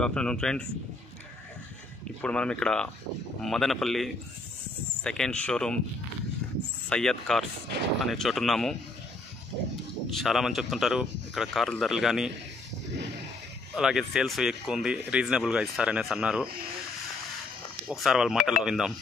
Good afternoon friends. ఇప్పుడు మనం ఇక్కడ Madanapalle second showroom Syed cars అనే చోటు ఉన్నాము. చాలామంది చెప్తుంటారు ఇక్కడ కార్ల ధరలు కానీ అలాగే సేల్స్ ఎక్కువ ఉంది, రీజనబుల్గా ఇస్తారనేసి అన్నారు. ఒకసారి వాళ్ళ మాటల్లో విందాం.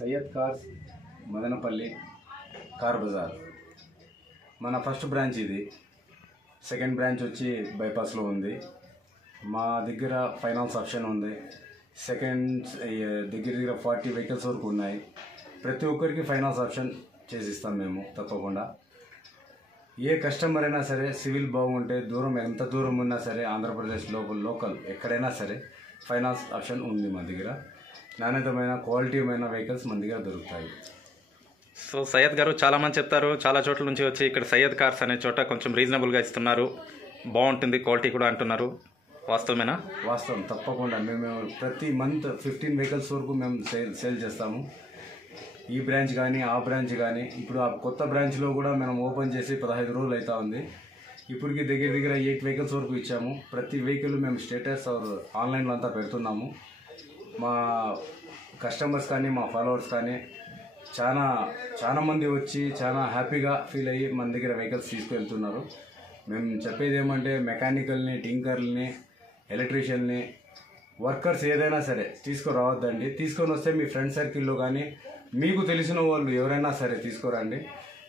సయ్యద్ కార్స్ మదనపల్లి కార్ బజార్ మన ఫస్ట్ బ్రాంచ్ ఇది. సెకండ్ బ్రాంచ్ వచ్చి బైపాస్లో ఉంది. మా దగ్గర ఫైనాన్స్ ఆప్షన్ ఉంది. దగ్గర 40 వెహికల్స్ వరకు ఉన్నాయి. ప్రతి ఒక్కరికి ఫైనాన్స్ ఆప్షన్ చేసిస్తాం మేము తప్పకుండా. ఏ కస్టమర్ అయినా సరే సివిల్ బాగుంటే ఎంత దూరం ఉన్నా సరే ఆంధ్రప్రదేశ్ లోకల్ ఎక్కడైనా సరే ఫైనాన్స్ ఆప్షన్ ఉంది మా దగ్గర. నాణ్యతమైన క్వాలిటీమైన వెహికల్స్ మన దగ్గర దొరుకుతాయి. సో సయ్యద్ గారు, చాలామంది చెప్తారు చాలా చోట్ల నుంచి వచ్చి ఇక్కడ సయ్యద్ కార్స్ అనే చోట కొంచెం రీజనబుల్గా ఇస్తున్నారు, బాగుంటుంది క్వాలిటీ కూడా అంటున్నారు. వాస్తవమేనా? వాస్తవం, తప్పకుండా. మేము ప్రతి మంత్ 15 వెహికల్స్ వరకు మేము సేల్ చేస్తాము. ఈ బ్రాంచ్ కానీ ఆ బ్రాంచ్ కానీ. ఇప్పుడు ఆ కొత్త బ్రాంచ్లో కూడా మనం ఓపెన్ చేసి 15 రోజులు అవుతా ఉంది. ఇప్పటికి దగ్గర 8 వెహికల్స్ వరకు ఇచ్చాము. ప్రతి వెహికల్ మేము స్టేటస్ ఆన్లైన్లో అంతా పెడుతున్నాము. మా కస్టమర్స్ కానీ మా ఫాలోవర్స్ కానీ చాలా మంది వచ్చి చాలా హ్యాపీగా ఫీల్ అయ్యి మన దగ్గర వెహికల్స్ తీసుకెళ్తున్నారు. మేము చెప్పేది ఏమంటే మెకానికల్ని, టింకర్ని, ఎలక్ట్రీషియన్ని, వర్కర్స్ ఏదైనా సరే తీసుకురావద్దండి. తీసుకొని వస్తే మీ ఫ్రెండ్ సర్కిల్లో కానీ మీకు తెలిసిన వాళ్ళు ఎవరైనా సరే తీసుకురండి.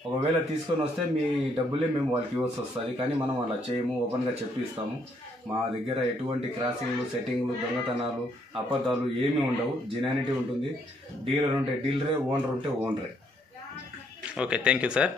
ఒకవేళ తీసుకొని వస్తే మీ డబ్బులే మేము వాళ్ళకి ఇవ్వాల్సి వస్తుంది. కానీ మనం అలా చేయము, ఓపెన్గా చెప్పిస్తాము. మా దగ్గర ఎటువంటి క్రాసింగ్లు, సెట్టింగ్లు, దొంగతనాలు, అబద్ధాలు ఏమీ ఉండవు. జెన్యూనిటీ ఉంటుంది. డీలర్ ఉంటే డీలరే, ఓనర్ ఉంటే ఓనరే. Okay, thank you sir.